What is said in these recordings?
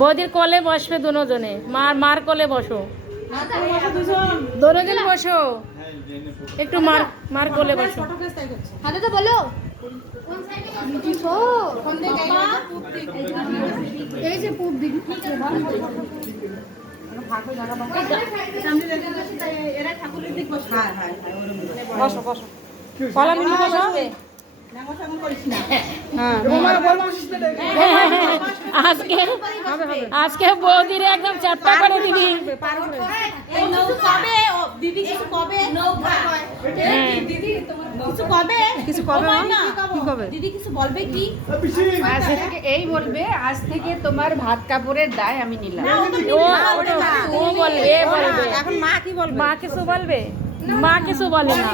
বৌদির কোলে বসবে দুজনে, মার কোলে বসো, দুজন বসো, একটু মার কোলে বসো। হাতে তো বলো এই যে পূব দিক বসো বসো, কলা মিন্টু বসো। আজকে বৌদির একদম চাপটা করে দিবি। এই বলবে আজ থেকে তোমার ভাত কাপড়ের দায় আমি নিলাম। ও বলবে, এখন মা কি বলবে? মা কিছু বলবে? মা কিছু বলে না,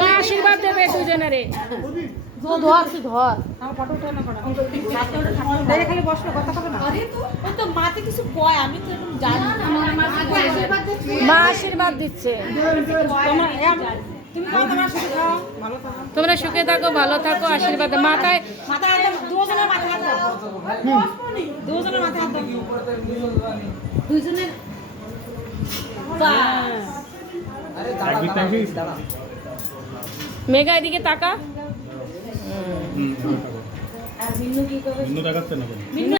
মা আশীর্বাদ দেবে দুজনেরে। ধর তুই ধর, খালি বসলো, কথা হবে না। মা আশীর্বাদ দিচ্ছে, তোমরা সুখে থাকো, ভালো থাকো, আশীর্বাদ। মাথায় মেঘা এদিকে তাকা।